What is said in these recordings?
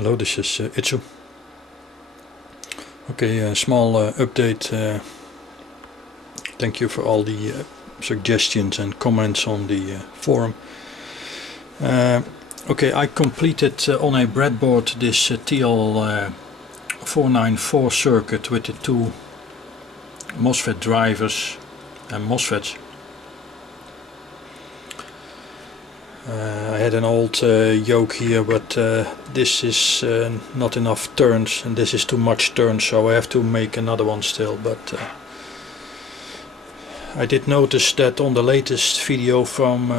Hello, this is Itsu. Okay, a small update. Thank you for all the suggestions and comments on the forum. Okay, I completed on a breadboard this TL494 circuit with the two MOSFET drivers and MOSFETs. I had an old yoke here, but this is not enough turns, and this is too much turns, so I have to make another one still. But I did notice that on the latest video from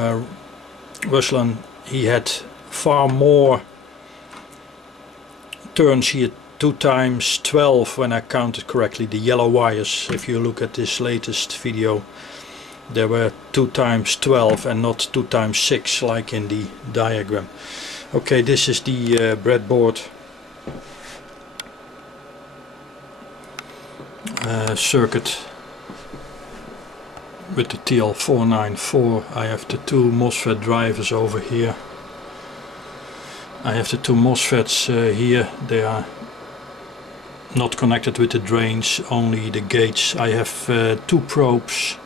Ruslan, he had far more turns here, 2 times 12 when I counted correctly, the yellow wires. If you look at this latest video, there were 2 times 12 and not 2 times 6 like in the diagram. Okay, this is the breadboard circuit with the TL494. I have the 2 MOSFET drivers over here. I have the 2 MOSFETs here. They are not connected with the drains, only the gates. I have 2 probes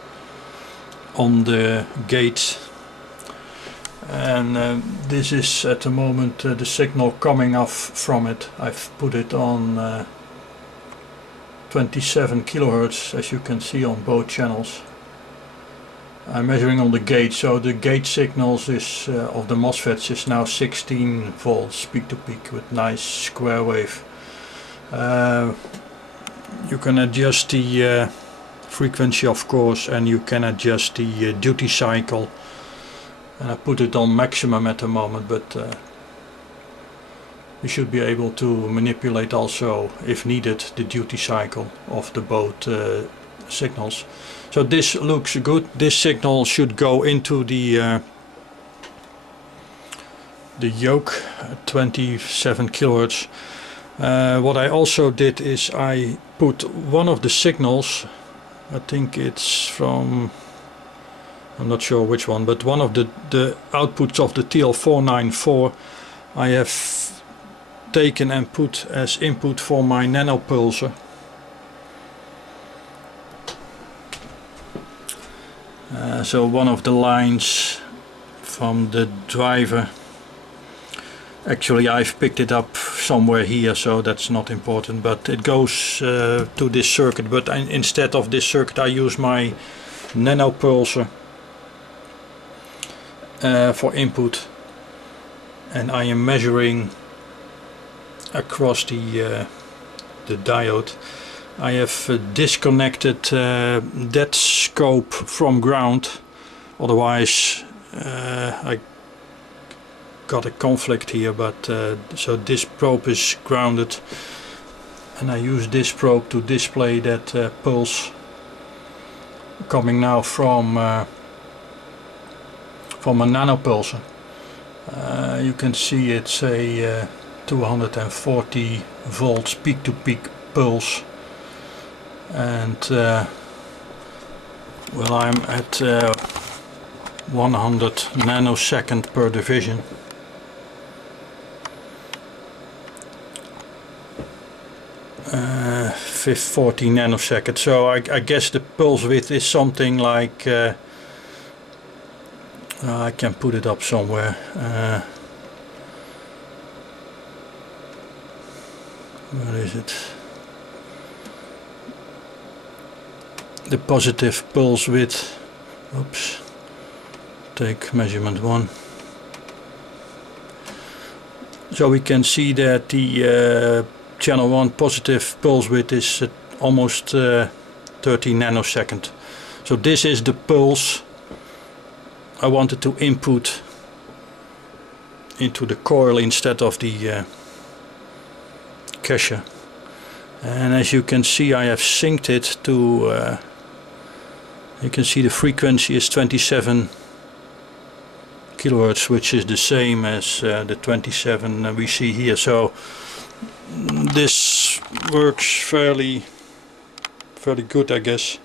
on the gate, and this is at the moment the signal coming off from it. I've put it on 27 kilohertz, as you can see on both channels. I'm measuring on the gate, so the gate signals is of the MOSFETs is now 16 volts peak to peak with nice square wave. You can adjust the frequency, of course, and you can adjust the duty cycle, and I put it on maximum at the moment, but you should be able to manipulate also, if needed, the duty cycle of the both signals. So this looks good. This signal should go into the yoke, 27 kilohertz. What I also did is I put one of the signals, I think it's from, I'm not sure which one, but one of the outputs of the TL494 I have taken and put as input for my nanopulser. So one of the lines from the driver, actually I've picked it up somewhere here, so that's not important, but it goes to this circuit. But instead of this circuit I use my nanopulser for input, and I am measuring across the diode. I have disconnected that scope from ground, otherwise I got a conflict here, but so this probe is grounded, and I use this probe to display that pulse coming now from a nanopulser. You can see it's a 240 volts peak to peak pulse, and well, I'm at 100 nanosecond per division. 40 nanoseconds, so I guess the pulse width is something like I can put it up somewhere. Where is it? The positive pulse width. Oops. Take measurement 1. So we can see that the channel 1 positive pulse width is almost 30 nanosecond. So this is the pulse I wanted to input into the coil instead of the cache. And as you can see, I have synced it to you can see the frequency is 27 kilohertz, which is the same as the 27 we see here. So this works fairly good, I guess.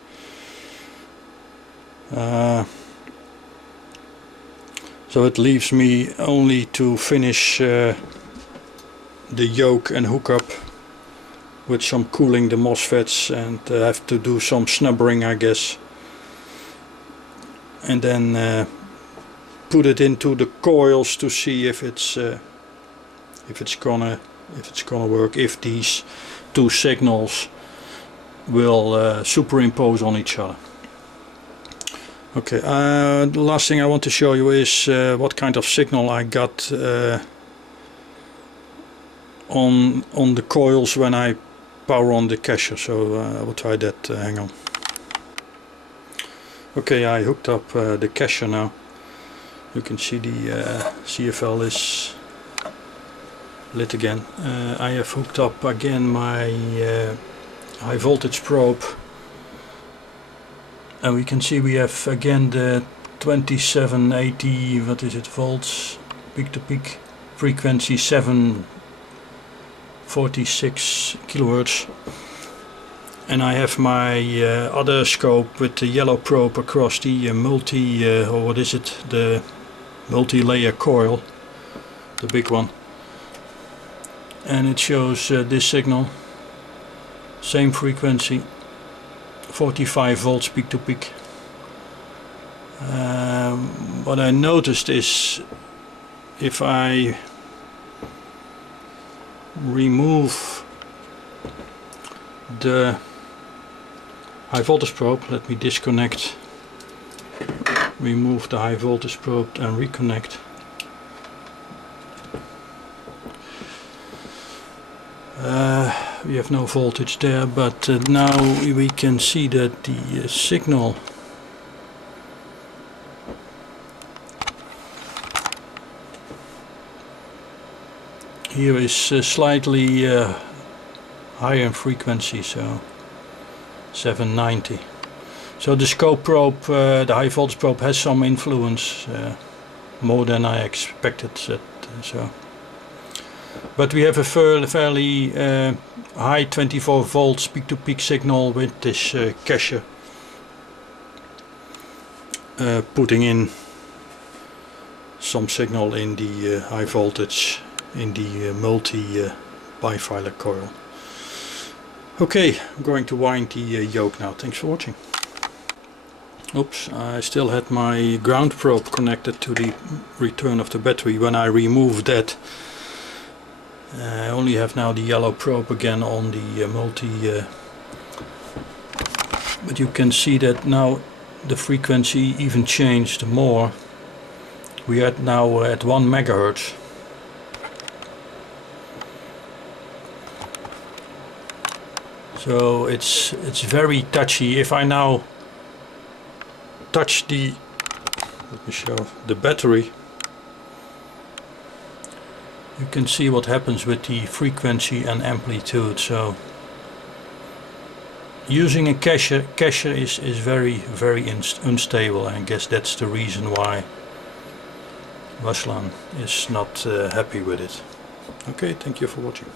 So it leaves me only to finish the yoke and hook up with some cooling the MOSFETs, and have to do some snubbering, I guess, and then put it into the coils to see if it's gonna work, if these two signals will superimpose on each other. Okay, the last thing I want to show you is what kind of signal I got on the coils when I power on the cacher. So I will try that. Hang on. Okay, I hooked up the cacher now. You can see the CFL is lit again. I have hooked up again my high voltage probe, and we can see we have again the 2780, what is it, volts, peak to peak, frequency 746 kilohertz. And I have my other scope with the yellow probe across the or what is it, the multi-layer coil, the big one, and it shows this signal, same frequency, 45 volts peak to peak. What I noticed is if I remove the high voltage probe, let me disconnect, remove the high voltage probe and reconnect. We have no voltage there, but now we can see that the signal here is slightly higher in frequency, so 790. So the scope probe, the high voltage probe, has some influence, more than I expected. So, but we have a fairly high 24 volts peak to peak signal with this cacher, putting in some signal in the high voltage in the multi bifilar coil. Okay, I'm going to wind the yoke now. Thanks for watching. Oops, I still had my ground probe connected to the return of the battery. When I removed that, I only have now the yellow probe again on the multi, but you can see that now the frequency even changed more. We are now at 1 megahertz. So it's very touchy. If I now touch the, let me show, the battery, you can see what happens with the frequency and amplitude. So using a cacher is very unstable, and I guess that's the reason why Ruslan is not happy with it. Okay, thank you for watching.